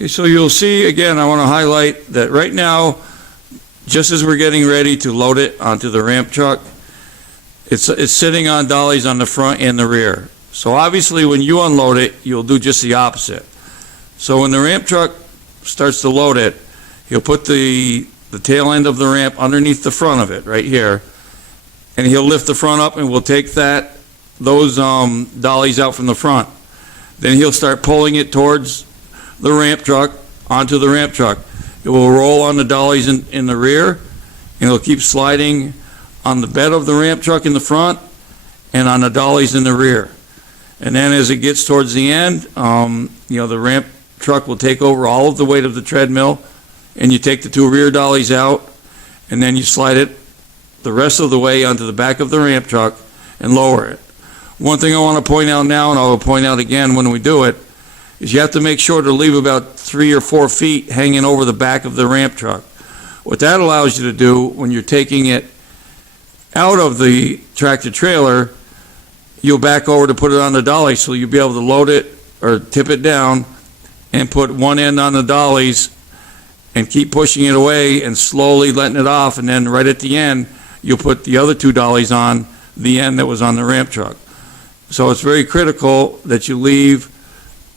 Okay, so you'll see, again, I want to highlight that right now, just as we're getting ready to load it onto the ramp truck, it's sitting on dollies on the front and the rear. So obviously when you unload it, you'll do just the opposite. So when the ramp truck starts to load it, he'll put the tail end of the ramp underneath the front of it, right here, and he'll lift the front up and we'll take those dollies out from the front. Then he'll start pulling it towards the ramp truck, onto the ramp truck. It will roll on the dollies in the rear, and it'll keep sliding on the bed of the ramp truck in the front and on the dollies in the rear. And then as it gets towards the end, the ramp truck will take over all of the weight of the treadmill, and you take the two rear dollies out, and then you slide it the rest of the way onto the back of the ramp truck and lower it. One thing I want to point out now, and I will point out again when we do it, is you have to make sure to leave about 3 or 4 feet hanging over the back of the ramp truck. What that allows you to do when you're taking it out of the tractor trailer, you'll back over to put it on the dolly, so you'll be able to load it or tip it down and put one end on the dollies and keep pushing it away and slowly letting it off, and then right at the end you'll put the other 2 dollies on the end that was on the ramp truck. So it's very critical that you leave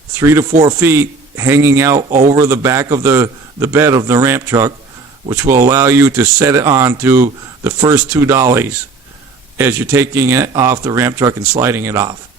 3 to 4 feet hanging out over the back of the bed of the ramp truck, which will allow you to set it on to the first 2 dollies as you're taking it off the ramp truck and sliding it off.